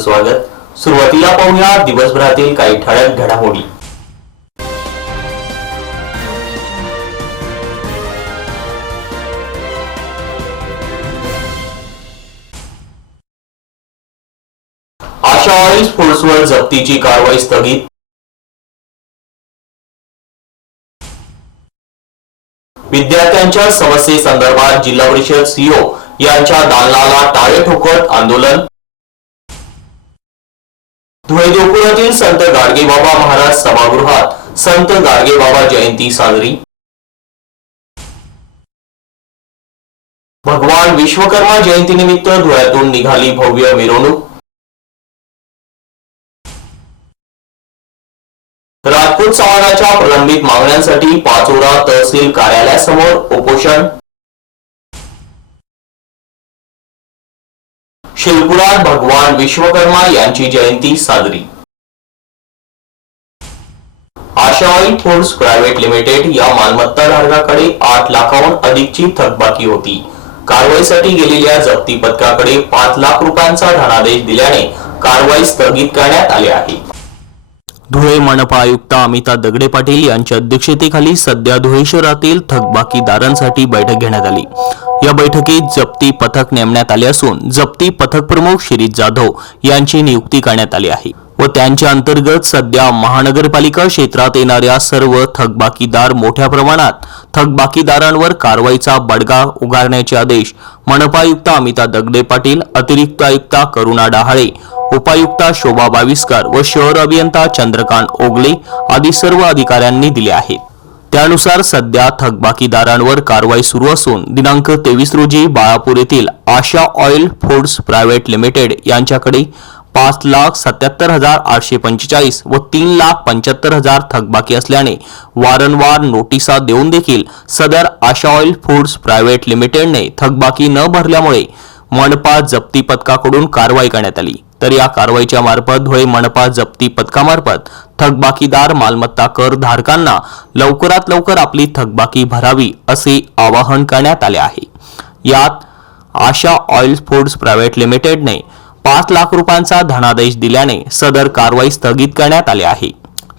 स्वागत. सुरुवातीला पाहूया दिवसभरातील काही ठळक घडामोडी. आशा ऑइल फुड्सवर जप्तीची कारवाई स्थगित. विद्यार्थ्यांच्या समस्येसंदर्भात जिल्हा परिषद सीओ यांच्या दालनाला टाळे ठोकत आंदोलन. धुळे गोकुळातील संत गाडगेबाबा महाराज सभागृहात संत गाडगेबाबा जयंती साजरी. भगवान विश्वकर्मा जयंतीनिमित्त धुळ्यातून निघाली भव्य मिरवणूक. राजपूत समाजाच्या प्रलंबित मागण्यांसाठी पाचोरा तहसील कार्यालयासमोर उपोषण. शिलपुरात भगवान विश्वकर्मा यांची जयंती साजरी. Ashai oil foods private limited या मालमत्ता धारकाकडे आठ लाखाहून अधिकची थकबाकी होती. कारवाईसाठी गेलेल्या जप्ती पथकाकडे पाच लाख रुपयांचा धनादेश दिल्याने कारवाई स्थगित करण्यात आली आहे. धुळे मनपा आयुक्त अमिता दगडे पाटील यांच्या अध्यक्षतेखाली सध्या धुळे शहरातील थकबाकीदारांसाठी बैठक घेण्यात आली. या बैठकीत जप्ती पथक नेमण्यात आले असून जप्ती पथक प्रमुख शिरीष जाधव यांची नियुक्ती करण्यात आली आहे व त्यांच्या अंतर्गत सध्या महानगरपालिका क्षेत्रात येणाऱ्या सर्व थकबाकीदार मोठ्या प्रमाणात थकबाकीदारांवर कारवाईचा बडगा उगारण्याचे आदेश मनपा आयुक्त अमिता दगडे पाटील अतिरिक्त आयुक्ता करुणा डहाळे उपायुक्ता शोभा बाविस्कार व शहर अभियंता चंद्रकांत ओगले आदी सर्व अधिकाऱ्यांनी दिले आहेत त्यानुसार सध्या थकबाकीदारांवर कारवाई सुरू असून दिनांक तेवीस रोजी बाळापूर येथील Asha oil foods private limited यांच्याकडे पाच लाख सत्याहत्तर हजार आठशे पंचेचाळीस व तीन लाख पंच्याहत्तर हजार थकबाकी असल्याने वारंवार नोटिसा देऊन देखील सदर आशा ऑइल फूड्स प्रायव्हेट लिमिटेडने थकबाकी न भरल्यामुळे मनपा जप्ती पथकाकडून कारवाई करण्यात आली. तर या कारवाईच्या मार्फत धुळे मनपा जप्ती पथकामार्फत थकबाकीदार मालमत्ता कर धारकांना लवकरात लवकर आपली थकबाकी भरावी असे आवाहन करण्यात आले आहे. यात आशा ऑइल फूड्स प्रायव्हेट लिमिटेडने पाच लाख रुपयांचा धनादेश दिल्याने सदर कारवाई स्थगित करण्यात आली आहे.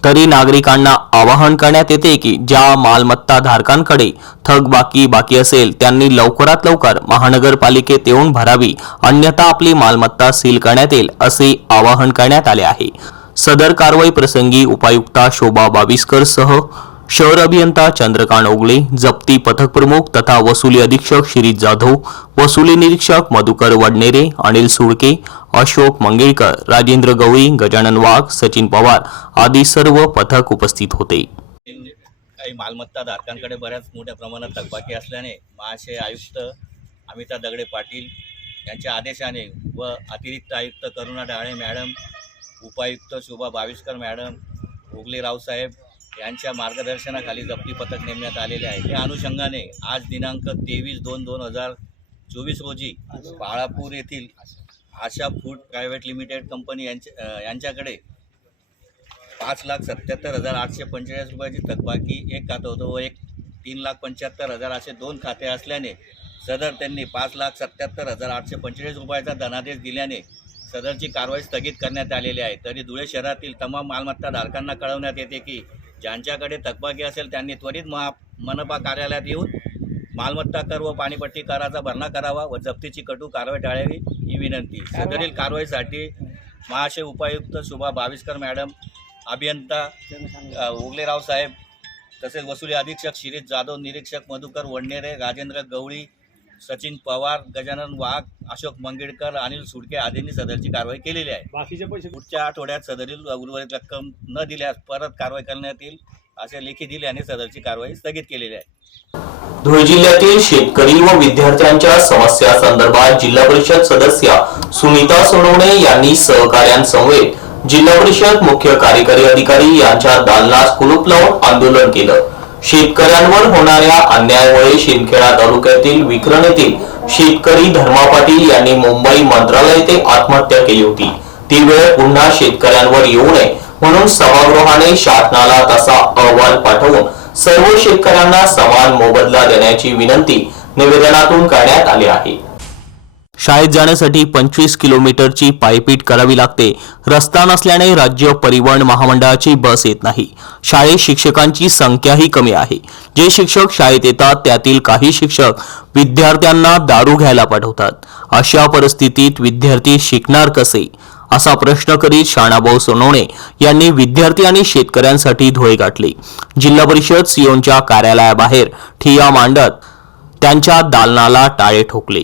तरी नागरिकांना आवाहन करण्यात येते की ज्या मालमत्ता धारकांकडे थकबाकी बाकी असेल त्यांनी लवकरात लवकर महानगरपालिकेत येऊन भरावी अन्यथा आपली मालमत्ता सील करण्यात येईल असे आवाहन करण्यात आले आहे. सदर कारवाई प्रसंगी उपायुक्ता शोभा बाविस्कर सह शहर अभियंता चंद्रकांत ओगले जप्ती पथक प्रमुख तथा वसुली अधीक्षक शिरीष जाधव वसुली निरीक्षक मधुकर वडनेरे अनिल सुळके अशोक मंगेळकर राजेंद्र गवळी गजानन वाघ सचिन पवार आदी सर्व पथक उपस्थित होते. काही मालमत्ता धारकांकडे बऱ्याच मोठ्या प्रमाणात थकबाकी असल्याने महाशय आयुक्त अमिता दगडे पाटील यांच्या आदेशाने व अतिरिक्त आयुक्त करुणा डाळे मॅडम उपायुक्त शोभा बाविस्कर मॅडम ओगले रावसाहेब यांच्या मार्गदर्शनाखाली जप्ती पथक नेमण्यात आलेले आहे. त्या अनुषंगाने आज दिनांक तेवीस दोन दोन हजार चोवीस रोजी बाळापूर येथील Asha food private limited company यांच्या यांच्याकडे पाच लाख सत्याहत्तर हजार आठशे पंचेचाळीस रुपयाची थकबाकी एक खातं होतं व एक तीन लाख पंच्याहत्तर हजार असे दोन खाते असल्याने सदर त्यांनी पाच लाख सत्याहत्तर हजार आठशे पंचेचाळीस रुपयाचा धनादेश दिल्याने सदरची कारवाई स्थगित करण्यात आलेली आहे. तरी धुळे शहरातील तमाम मालमत्ता धारकांना कळवण्यात येते की ज्यांच्याकडे थकबाकी असेल त्यांनी त्वरित महा मनपा कार्यालयात येऊन मालमत्ता कर व पाणीपट्टी कराचा भरणा करावा व जप्तीची कटू कारवाई टाळावी ही विनंती. सदरील कारवाईसाठी महाशय उपायुक्त सुभा बाविस्कर मॅडम अभियंता उगलेराव साहेब तसेच वसुली अधीक्षक शिरीष जाधव निरीक्षक मधुकर वडनेरे राजेंद्र गवळी सचिन पवार गजानन वाघ अशोक मंगेडकर अनिल सुडके आदींनी सदरची कारवाई केलेली आहे. बाकीचे पैसे पुढच्या आठवड्यात सदरील उर्वरित रक्कम न दिल्यास परत कारवाई करण्यात येईल असे लेखी दिल्याने सदरची कारवाई स्थगित केलेली आहे. धुळे जिल्ह्यातील शेतकरी व विद्यार्थ्यांच्या समस्या संदर्भात जिल्हा परिषद सदस्या सुनीता सोनवणे यांनी सहकार्यांसमवेत जिल्हा परिषद मुख्य कार्यकारी अधिकारी यांच्या दालनास कुलूप लावून आंदोलन केलं. शेतकऱ्यांवर होणाऱ्या अन्यायामुळे शिंदखेडा तालुक्यातील विक्रम येथील शेतकरी धर्मा पाटील यांनी मुंबई मंत्रालय येथे आत्महत्या केली होती. ती वेळ पुन्हा शेतकऱ्यांवर येऊ नये म्हणून सभागृहाने शासनाला तसा अहवाल पाठवून सर्व शेतकऱ्यांना समान मोबदला देण्याची विनंती निवेदनातून करण्यात आली आहे. शाळेत जाण्यासाठी पंचवीस किलोमीटरची पायपीट करावी लागते. रस्ता नसल्याने राज्य परिवहन महामंडळाची बस येत नाही. शाळेत शिक्षकांची संख्याही कमी आहे. जे शिक्षक शाळेत येतात त्यातील काही शिक्षक विद्यार्थ्यांना दारू घ्यायला पाठवतात. अशा परिस्थितीत विद्यार्थी शिकणार कसे? असा प्रश्न करीत शाणाभाऊ सोनवणे यांनी विद्यार्थी आणि शेतकऱ्यांसाठी धुळे गाठले. जिल्हा परिषद सिओनच्या कार्यालयाबाहेर ठिया मांडत त्यांच्या दालनाला टाळे ठोकले.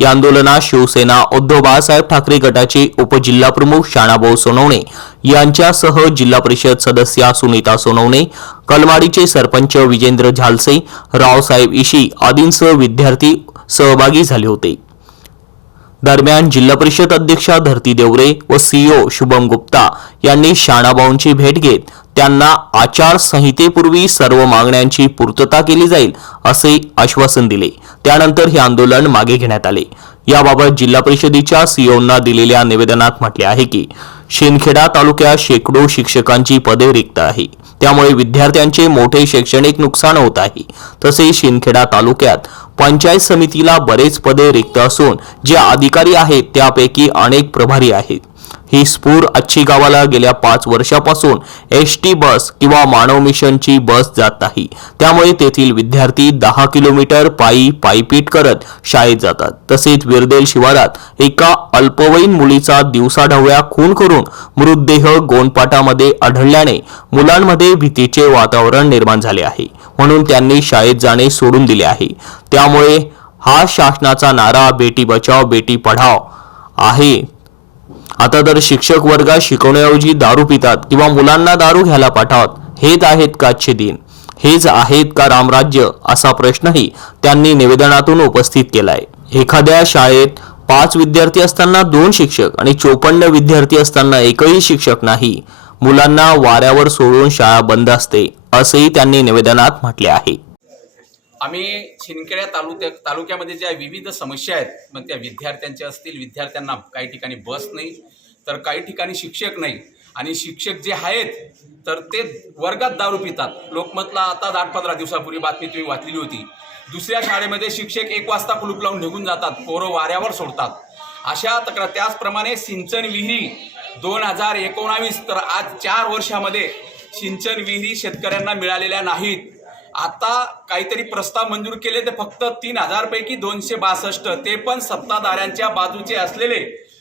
या आंदोलनात शिवसेना उद्धव बाळासाहेब ठाकरे गटाचे उपजिल्हाप्रमुख शाणाभाऊ सोनवणे यांच्यासह जिल्हा परिषद सदस्या सुनीता सोनवणे कलमाडीचे सरपंच विजेंद्र झालसे रावसाहेब इशी आदींसह विद्यार्थी सहभागी झाले होते. दरम्यान जिल्हा परिषद अध्यक्षा धरती देवरे व सीईओ शुभम गुप्ता यांनी शाणाभाऊंची भेट घेत त्यांना आचारसंहितेपूर्वी सर्व मागण्यांची पूर्तता केली जाईल असे आश्वासन दिले. त्यानंतर हे आंदोलन मागे घेण्यात आले. याबाबत जिल्हा परिषदेच्या सीईओंना दिलेल्या निवेदनात म्हटले आहे की शिंदखेडा तालुक्यात शेकडो शिक्षकांची पदे रिक्त आहे. त्यामुळे विद्यार्थ्यांचे मोठे शैक्षणिक नुकसान होत आहे. तसेच शिंदखेडा तालुक्यात पंचायत समितीला बरेच पदे रिक्त असून जे अधिकारी आहेत त्यापैकी अनेक प्रभारी आहेत. ही स्फूर अच्छी गावाला गेल्या पाच वर्षापासून एस टी बस किंवा मानव मिशनची बस जात नाही. त्यामुळे तेथील विद्यार्थी दहा किलोमीटर पायी पायपीट करत शाळेत जातात. तसेच विरदेल शिवारात एका अल्पवयीन मुलीचा दिवसाढवळ्या खून करून मृतदेह गोंडपाटामध्ये आढळल्याने मुलांमध्ये भीतीचे वातावरण निर्माण झाले आहे. म्हणून त्यांनी शाळेत जाणे सोडून दिले आहे. त्यामुळे हा शासनाचा नारा बेटी बचाव बेटी पढाव आहे. आता तर शिक्षक वर्गात शिकवण्याऐवजी दारू पितात किंवा मुलांना दारू घ्यायला पाठवत हेच आहेत का आजचे दिन. हेच आहेत का रामराज्य असा प्रश्नही त्यांनी निवेदनातून उपस्थित केलाय. एखाद्या शाळेत पाच विद्यार्थी असताना दोन शिक्षक आणि चोपन्न विद्यार्थी असताना एकही शिक्षक नाही. मुलांना वाऱ्यावर सोडून शाळा बंद असते असेही त्यांनी निवेदनात म्हटले आहे. आम्ही शिंदखेड्या तालुक्या तालुक्यामध्ये ज्या विविध समस्या आहेत मग त्या विद्यार्थ्यांच्या असतील विद्यार्थ्यांना काही ठिकाणी बस नाही तर काही ठिकाणी शिक्षक नाही. आणि शिक्षक जे आहेत तर ते वर्गात दारू पितात. लोकमतला आता आठ पंधरा दिवसापूर्वी बातमी तुम्ही वाचलेली होती. दुसऱ्या शाळेमध्ये शिक्षक एक वाजता कुलूप लावून निघून जातात पोरं वाऱ्यावर सोडतात. अशा तक्रार त्याचप्रमाणे सिंचन विहिरी दोन हजार एकोणावीस तर आज चार वर्षामध्ये सिंचन विहिरी शेतकऱ्यांना मिळालेल्या नाहीत. आता काहीतरी प्रस्ताव मंजूर केले ते फक्त तीन हजारपैकी दोनशे बासष्ट ते पण सत्ताधाऱ्यांच्या बाजूचे असलेले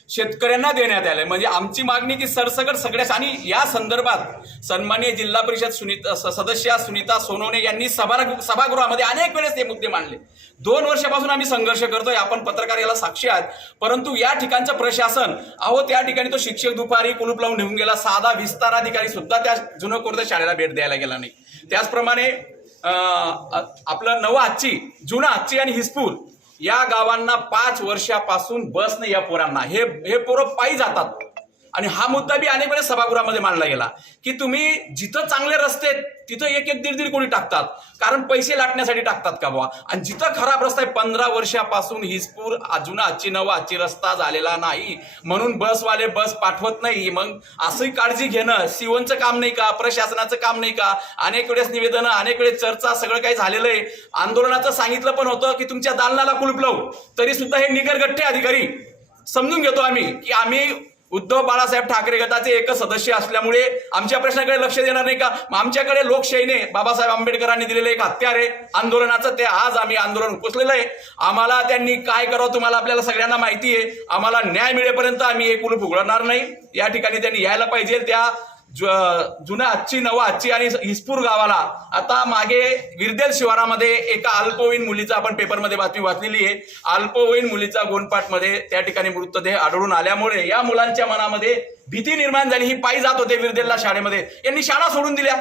शेतकऱ्यांना देण्यात आलंय. म्हणजे आमची मागणी की सरसकट सगळ्याच आणि या संदर्भात सन्माननीय जिल्हा परिषद सुनीता सदस्या सुनीता सोनवणे यांनी सभा सभागृहामध्ये अनेक वेळेस ते मुद्दे मांडले. दोन वर्षापासून आम्ही संघर्ष करतोय. आपण पत्रकार याला साक्षी आहात. परंतु या ठिकाणचं प्रशासन अहो त्या ठिकाणी तो शिक्षक दुपारी कुलूप लावून निघून गेला. साधा विस्तार अधिकारी सुद्धा त्या जुनं कोर्ट शाळेला भेट द्यायला गेला नाही. त्याचप्रमाणे अं, आपलं नवं आजची जुना आजची आणि हिसपूर या गावांना पाच वर्षापासून बस नाही या पोरांना. हे हे पोरं पायी जातात. आणि हा मुद्दा बी अनेक वेळेस सभागृहामध्ये मांडला गेला. की तुम्ही जिथं चांगले रस्ते आहेत, तिथं एक एक दीड दीड कोणी टाकतात. कारण पैसे लाटण्यासाठी टाकतात का बुवा? आणि जिथं खराब रस्ता आहे पंधरा वर्षापासून हिजपूर अजून आजची नवा आजची रस्ता झालेला नाही. म्हणून बसवाले बस पाठवत नाही. मग असंही काळजी घेणं सिवनचं काम नाही का? प्रशासनाचं काम नाही का? अनेक वेळेस निवेदनं अनेक वेळेस चर्चा सगळं काही झालेलं आहे. आंदोलनाचं सांगितलं पण होतं की तुमच्या दालनाला कुलूप लावू. तरी सुद्धा हे निगरगठ्ठे अधिकारी समजून घेतो आम्ही की आम्ही उद्धव बाळासाहेब ठाकरे गटाचे एकच सदस्य असल्यामुळे आमच्या प्रश्नाकडे लक्ष देणार नाही का? मग आमच्याकडे लोकशाहीने बाबासाहेब आंबेडकरांनी दिलेलं एक हत्यार आहे. आंदोलनाचं ते आज आम्ही आंदोलन उचलेलं आहे. आम्हाला त्यांनी काय करावं तुम्हाला आपल्याला सगळ्यांना माहिती आहे. आम्हाला न्याय मिळेपर्यंत आम्ही एक कुलूप उघडणार नाही. या ठिकाणी त्यांनी यायला पाहिजे. त्या जु- जुन्या आजची नवा आजची आणि हिसपूर गावाला आता मागे विरदेल शिवारामध्ये एका अल्पवयीन मुलीचा आपण पेपरमध्ये बातमी वाचलेली आहे. अल्पवयीन मुलीचा गोंडपाटमध्ये त्या ठिकाणी मृतदेह आढळून आल्यामुळे या मुलांच्या मनामध्ये भीती निर्माण झाली. ही पायी जात होते विरदेलला शाळेमध्ये. यांनी शाळा सोडून दिल्या.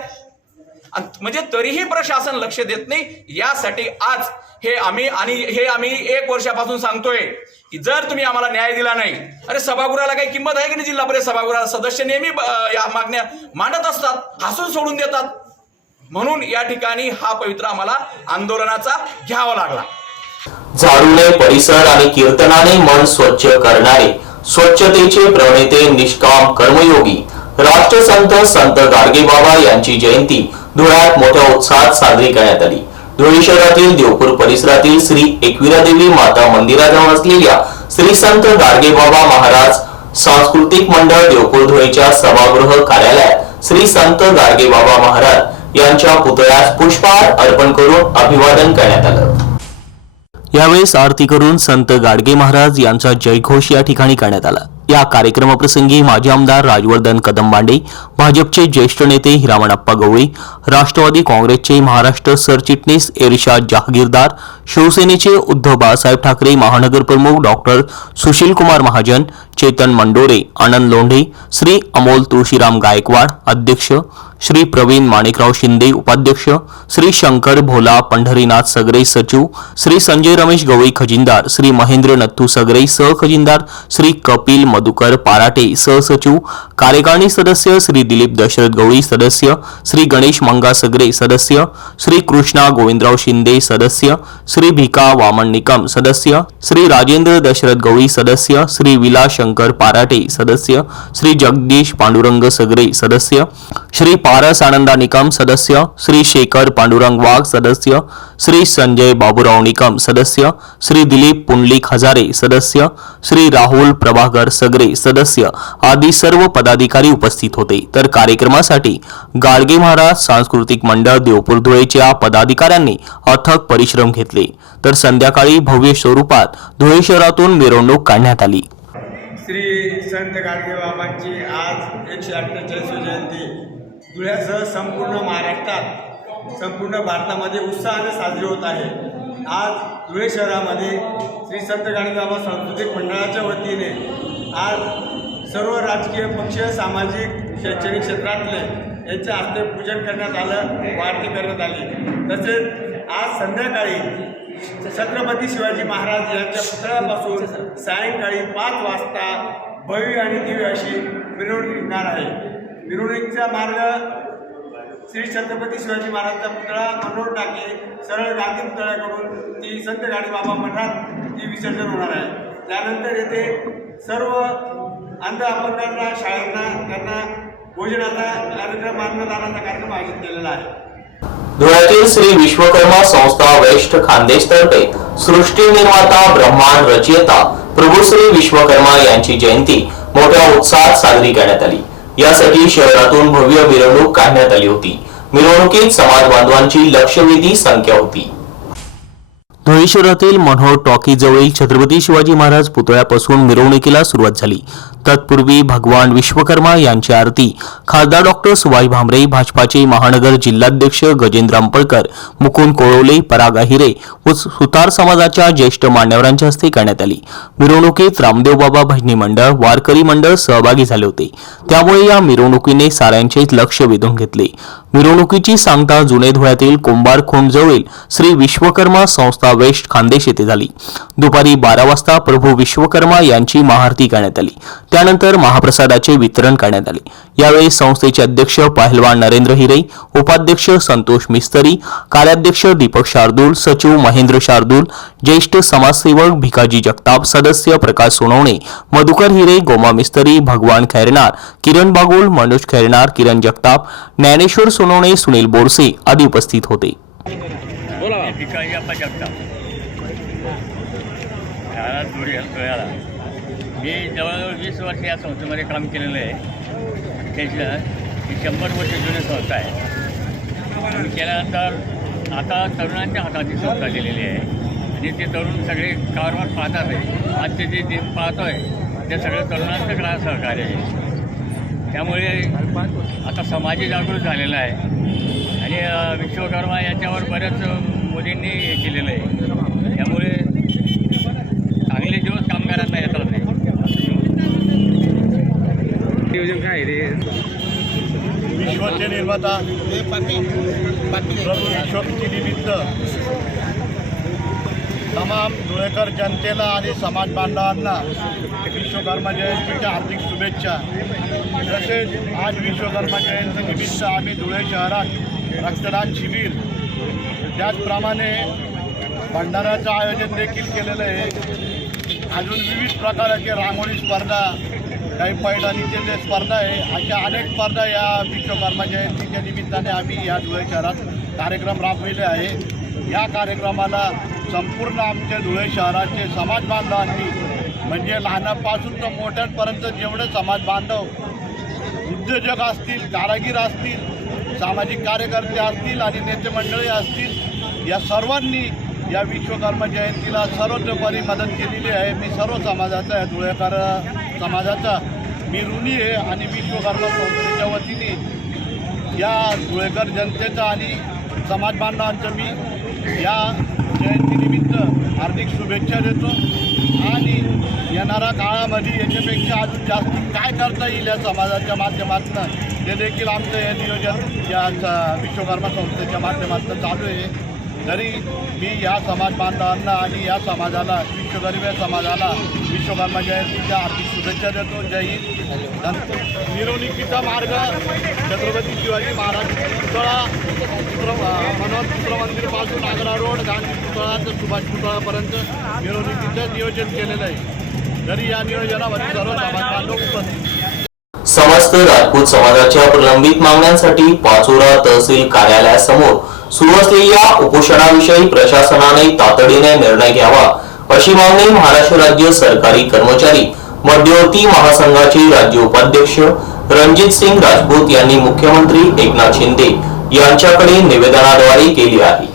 म्हणजे तरीही प्रशासन लक्ष देत नाही. यासाठी आज हे आम्ही आणि हे आम्ही एक वर्षापासून सांगतोय की जर तुम्ही आम्हाला न्याय दिला नाही अरे सभागृहाला काही किंमत आहे की नाही जिल्हा परिषद सभागृहाला? सदस्य नेहमी या मागण्या मांडत असतात हसून सोडून देतात. म्हणून या ठिकाणी हा पवित्र आम्हाला आंदोलनाचा घ्यावा लागला. झाडूने परिसर आणि कीर्तनाने मन स्वच्छ करणारे स्वच्छतेचे प्रणेते निष्काम कर्मयोगी राष्ट्रसंत संत गाडगेबाबा यांची जयंती धुळ्यात मोठ्या उत्साहात साजरी करण्यात आली. धुळे शहरातील देवपूर परिसरातील श्री एकविरा देवी माता मंदिराजवळ असलेल्या श्री संत गाडगेबाबा महाराज सांस्कृतिक मंडळ देवपूर धुळेच्या सभागृह कार्यालयात श्री संत गाडगेबाबा महाराज यांच्या पुतळ्यास पुष्पहार अर्पण करून अभिवादन करण्यात आलं. यावेळेस आरती करून संत गाडगे महाराज यांचा जयघोष या ठिकाणी करण्यात आला. या कार्यक्रमाप्रसंगी माजी आमदार राजवर्धन कदमबांडे भाजपचे ज्येष्ठ नेते हिरामणप्पा गवळी राष्ट्रवादी काँग्रेसचे महाराष्ट्र सरचिटणीस एरशाद जहागीरदार शिवसेनेचे उद्धव बाळासाहेब ठाकरे महानगर प्रमुख डॉक्टर सुशीलकुमार महाजन चेतन मंडोरे आनंद लोंढे श्री अमोल तुळशीराम गायकवाड अध्यक्ष श्री प्रवीण माणिकराव शिंदे उपाध्यक्ष श्री शंकर भोला पंढरीनाथ सगरे सचिव श्री संजय रमेश गवई खजिनदार श्री महेंद्र नत्थू सगरे सहखजिनदार श्री कपिल मधुकर पाराटे सहसचिव कार्यकारिणी सदस्य श्री दिलीप दशरथ गवळी सदस्य श्री गणेश मंगा सगरे सदस्य श्री कृष्णा गोविंदराव शिंदे सदस्य श्री भिका वामन निकम सदस्य श्री राजेंद्र दशरथ गवळी सदस्य श्री विलास शंकर पाराटे सदस्य श्री जगदीश पांडुरंग सगरे सदस्य श्री पारस आनंदा निकम सदस्य श्री शेखर पांडुरंग वाघ सदस्य श्री संजय बाबूराव निकम सदस्य श्री दिलीप पुंडलिक हजारे सदस्य श्री राहुल प्रभाकर सगरे सदस्य आदी सर्व पदाधिकारी उपस्थित होते. तर कार्यक्रमासाठी गाडगे महाराज सांस्कृतिक मंडळ देवपूर धुळेच्या पदाधिकाऱ्यांनी अथक परिश्रम घेतले. तर संध्याकाळी भव्य स्वरूपात धुळे शहरातून मिरवणूक काढण्यात आली. श्री संत गाडगे बाबांची आज एकशे अठ्ठेचाळीस जयंती. धुळ्यासह संपूर्ण महाराष्ट्रात संपूर्ण भारतामध्ये उत्साहाने साजरी होत आहे. आज धुळे शहरामध्ये श्री संत गाडगे सांस्कृतिक मंडळाच्या वतीने आज सर्व राजकीय पक्ष सामाजिक शैक्षणिक क्षेत्रातले यांच्या हस्ते पूजन करण्यात आलं वाढती करण्यात आली. तसेच आज संध्याकाळी छत्रपती शिवाजी महाराज यांच्या पुतळ्यापासून सायंकाळी पाच वाजता भव्य आणि दिव्य अशी मिरवणूक निघणार आहे. मिरवणुकीचा मार्ग श्री छत्रपती शिवाजी महाराजांचा पुतळा मनोहर टाके सरळ गांधी पुतळ्याकडून ती संत गाडी बाबा मठात ती विसर्जन होणार आहे. त्यानंतर येथे सर्व अंध अपंगांना शाळांना त्यांना भोजनाचा कार्यक्रम अन्नदानाचा कार्यक्रम आयोजित केलेला आहे. धुळ्यातील श्री विश्वकर्मा संस्था वरिष्ठ खानदेश तर्फे सृष्टी निर्माता ब्रह्मांड रचयिता प्रभू श्री विश्वकर्मा यांची जयंती मोठ्या उत्साहात साजरी करण्यात आली. यासाठी शहरातून भव्य मिरवणूक काढण्यात आली होती. मिरवणुकीत समाज बांधवांची लक्षवेधी संख्या होती. धुळे शहरातील मनोहर टॉकीजवळील छत्रपती शिवाजी महाराज पुतळ्यापासून मिरवणुकीला सुरुवात झाली. तत्पूर्वी भगवान विश्वकर्मा यांची आरती. खासदार डॉक्टर सुभाष भामरे भाजपाचे महानगर जिल्हाध्यक्ष गजेंद्र अंपळकर मुकुंद कोळवले पराग अहिरे व सुतार समाजाच्या ज्येष्ठ मान्यवरांच्या हस्ते करण्यात आली. मिरवणुकीत रामदेव बाबा भजनी मंडळ वारकरी मंडळ सहभागी झाले होते. त्यामुळे या मिरवणुकीने साऱ्यांचे लक्ष वेधून घेतले. मिरवणुकीची सांगता जुने धुळ्यातील कुंभारखोंड जवळील श्री विश्वकर्मा संस्था वेस्ट खानदेश येथे झाली. दुपारी बारा वाजता प्रभू विश्वकर्मा यांची महाआरती करण्यात आली. त्यानंतर महाप्रसादाचे वितरण करण्यात आले. यावेळी संस्थेचे अध्यक्ष पहलवान नरेंद्र हिरे उपाध्यक्ष संतोष मिस्तरी कार्याध्यक्ष दीपक शार्दूल सचिव महेंद्र शार्दूल ज्येष्ठ समाजसेवक भिकाजी जगताप सदस्य प्रकाश सोनवणे मधुकर हिरे गोमा मिस्तरी भगवान खैरनार किरण बागुल मनोज खैरनार किरण जगताप ज्ञानेश्वर सोनवणे सुनील बोरसे आदी उपस्थित होते. मी जवळजवळ वीस वर्ष या संस्थेमध्ये काम केलेलं आहे. त्याच्या ही शंभर वर्ष जुनी संस्था आहे. आणि केल्यानंतर आता तरुणांच्या हातात ही संस्था दिलेली आहे. आणि ते तरुण सगळे कारभार पाहतात आहे. आज ते जे पाहतो पाहतोय ते सगळं तरुणांचं सहकार्य आहे. त्यामुळे आता समाजी जागृत झालेला आहे. आणि विश्वकर्मा याच्यावर बऱ्याच मोदींनी हे केलेलं आहे. त्यामुळे चांगले दिवस कामगारांना येतात नाही नियोजन काय रे? विश्वाचे निर्माता. विश्वची निमित्त तमाम धुळेकर जनतेला आणि समाज बांधवांना विश्वकर्मा जयंतीच्या हार्दिक शुभेच्छा. तसेच आज विश्वकर्मा जयंती निमित्त आम्ही धुळे शहरात रक्तदान शिबिर. त्याचप्रमाणे भंडाऱ्याचं आयोजन देखील केलेलं आहे. अजून विविध प्रकारचे रांगोळी स्पर्धा काही पैठणीचे जे स्पर्धा आहे अशा अनेक स्पर्धा या विश्वकर्मा जयंतीच्या निमित्ताने आम्ही या धुळे शहरात कार्यक्रम राबविले आहे. या कार्यक्रमाला संपूर्ण आमच्या धुळे शहराचे समाज बांधवांनी म्हणजे लहानापासून तर मोठ्यांपर्यंत जेवढे समाज बांधव उद्योजक असतील कारागीर असतील सामाजिक कार्यकर्ते असतील आणि नेते मंडळी असतील या सर्वांनी या विश्वकर्मा जयंतीला सर्वतोपरी मदत केलेली आहे. मी सर्व समाजाचा आहे धुळेकर समाजाचा मी ऋणी आहे आणि विश्वकर्मा संस्थेच्या वतीने या धुळेकर जनतेचा आणि समाज बांधवांचं मी या जयंतीनिमित्त हार्दिक शुभेच्छा देतो. आणि येणाऱ्या काळामध्ये याच्यापेक्षा अजून जास्त काय करता येईल या समाजाच्या माध्यमातून? ते देखील आमचं हे नियोजन या विश्वकर्मा संस्थेच्या माध्यमातून चालू आहे. तरी मी या समाज बांधवांना आणि या समाजाला विश्वगरीब समाजाला विश्वकर्मा जयंतीच्या हार्दिक शुभेच्छा देतो. जय हिंद. मिरवणुकीचा मार्ग छत्रपती शिवाजी महाराज पुतळा मनोहर चित्र मंदिरपासून आग्रा रोड गांधी पुतळा तर सुभाष पुतळापर्यंत मिरवणुकीचं नियोजन केलेलं आहे. तरी या नियोजनामध्ये सर्व समाज बांधव उपस्थित. समस्त राजपूत समाजाच्या प्रलंबित मागण्यांसाठी पाचोरा तहसील कार्यालयासमोर सुरू असलेल्या उपोषणाविषयी प्रशासनाने तातडीने निर्णय घ्यावा अशी मागणी महाराष्ट्र राज्य सरकारी कर्मचारी मध्यवर्ती महासंघाचे राज्य उपाध्यक्ष रणजित सिंग राजपूत यांनी मुख्यमंत्री एकनाथ शिंदे यांच्याकडे निवेदनाद्वारे केली आहे.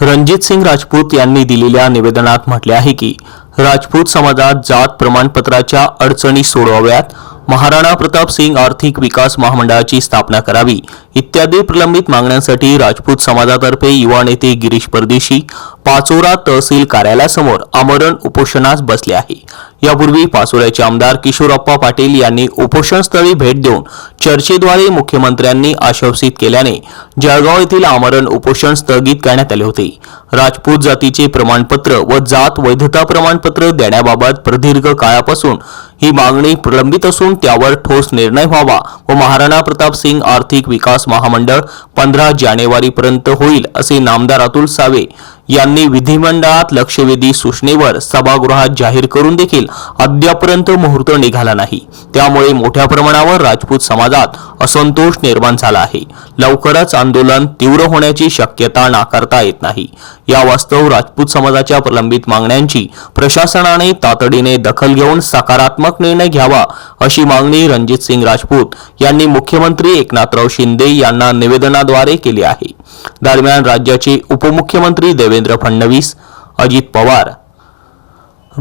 रणजित सिंग राजपूत यांनी दिलेल्या निवेदनात म्हटले आहे की राजपूत समाजात जात प्रमाणपत्राच्या अडचणी सोडवाव्यात. महाराणा प्रताप सिंग आर्थिक विकास महामंडळाची स्थापना करावी. इत्यादी प्रलंबित मागण्यांसाठी राजपूत समाजातर्फे युवा नेते गिरीश परदेशी पाचोरा तहसील कार्यालयासमोर आमरण उपोषणास बसले आहे. यापूर्वी पाचोऱ्याचे आमदार किशोरप्पा पाटील यांनी उपोषणस्थळी भेट देऊन चर्चेद्वारे मुख्यमंत्र्यांनी आश्वासित केल्याने जळगाव येथील आमरण उपोषण स्थगित करण्यात आले होते. राजपूत जातीचे प्रमाणपत्र व जात वैधता प्रमाणपत्र देण्याबाबत प्रदीर्घ काळापासून ही मागणी प्रलंबित असून त्यावर ठोस निर्णय व्हावा व महाराणा प्रताप सिंग आर्थिक विकास महामंडळ पंधरा जानेवारीपर्यंत होईल असे नामदार अतुल सावे यांनी विधिमंडळात लक्षवेधी सूचनेवर सभागृहात जाहीर करून देखील अद्यापर्यंत मुहूर्त निघाला नाही. त्यामुळे मोठ्या प्रमाणावर राजपूत समाजात असंतोष निर्माण झाला आहे. लवकरच आंदोलन तीव्र होण्याची शक्यता नाकारता येत नाही. या वास्तव राजपूत समाजाच्या प्रलंबित मागण्यांची प्रशासनाने तातडीने दखल घेऊन सकारात्मक निर्णय घ्यावा अशी मागणी रणजित सिंग राजपूत यांनी मुख्यमंत्री एकनाथराव शिंदे यांना निवेदनाद्वारे केली आहे. दरम्यान राज्याचे उपमुख्यमंत्री देवेंद्र फडणवीस अजित पवार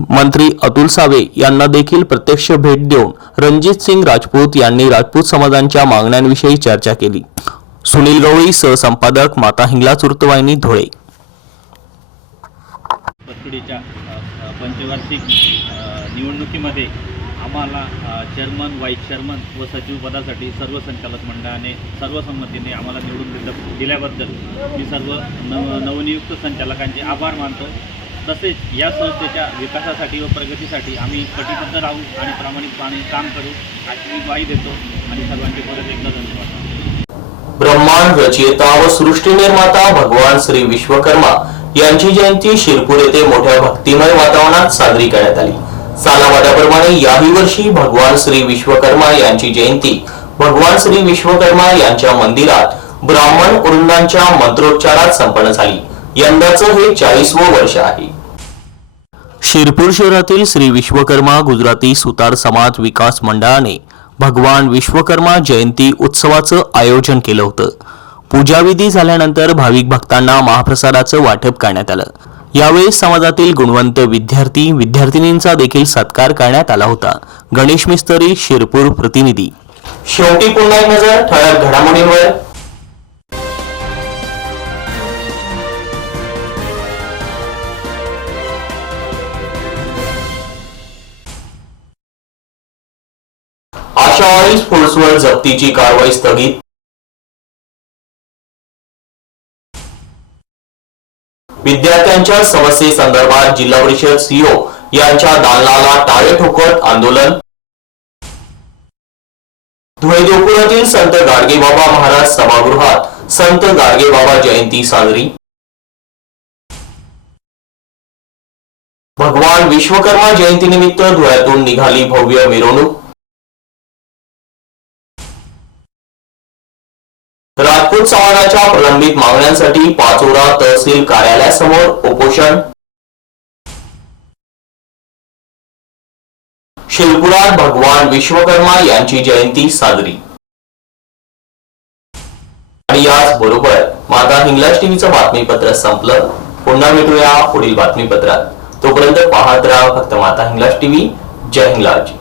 मंत्री अतुल सावे यांना देखील प्रत्यक्ष भेट देऊन रणजित सिंग राजपूत यांनी राजपूत समाजांच्या मागण्यांविषयी चर्चा केली. सुनील गवळी सहसंपादक माता हिंगला चुर्तवाहिनी धुळे. पंचवार्षिक निवडणुकीमध्ये आम्हाला चेअरमन व्हाईस चेअरमन व सचिव पदासाठी सर्व संचालक मंडळाने सर्वसंमतीने आम्हाला निवडून दिल्याबद्दल मी सर्व नव नवनियुक्त संचालकांचे आभार मानतो. तसेच या संस्थेच्या विकासासाठी व प्रगतीसाठी आम्ही कटिबद्ध राहू आणि प्रामाणिकपणे काम करू अशी ग्वाही देतो आणि सर्वांचे परत एकदा धन्यवाद. ब्रह्मांड रचयिता व सृष्टी निर्माता भगवान श्री विश्वकर्मा यांची जयंती शिरपूर येथे मोठ्या भक्तिमय वातावरणात साजरी करण्यात आली. सालावादाप्रमाणे याही वर्षी भगवान श्री विश्वकर्मा यांची जयंती. भगवान श्री विश्वकर्मा यांच्या मंदिरात ब्राह्मण वृंदांच्या मंत्रोच्चारात संपन्न झाली. यंदाचं हे चाळीसवं वर्ष आहे. शिरपूर शहरातील श्री विश्वकर्मा गुजराती सुतार समाज विकास मंडळाने भगवान विश्वकर्मा जयंती उत्सवाचं आयोजन केलं होतं. पूजाविधी झाल्यानंतर भाविक भक्तांना महाप्रसादाचं वाटप करण्यात आलं. यावेळी समाजातील गुणवंत विद्यार्थी विद्यार्थिनींचा देखील सत्कार करण्यात आला होता. गणेश मिस्तरी शिरपूर प्रतिनिधी. शेवटी पुन्हा एक नजर ठळक घडामोडींवर. आशावादी स्फोट्सवर जप्तीची कारवाई स्थगित विद्यार्थ्यांच्या समस्येसंदर्भात जिल्हा परिषद सीओ यांच्या दालनाला टाळे ठोकत आंदोलन. धुळे गोकुळातील संत गाडगेबाबा महाराज सभागृहात संत गाडगेबाबा जयंती साजरी. भगवान विश्वकर्मा जयंतीनिमित्त धुळ्यातून निघाली भव्य मिरवणूक. राजपूत समाजाच्या प्रलंबित मागण्यांसाठी पाचोरा तहसील कार्यालयासमोर उपोषण. शिरपुरात भगवान विश्वकर्मा यांची जयंती साजरी. आणि याच बरोबर माता हिंगलाज टीव्हीचं बातमीपत्र संपलं. पुन्हा भेटूया पुढील बातमीपत्रात. तोपर्यंत पाहत राहा फक्त माता हिंगलाज टीव्ही. जय हिंगलाज.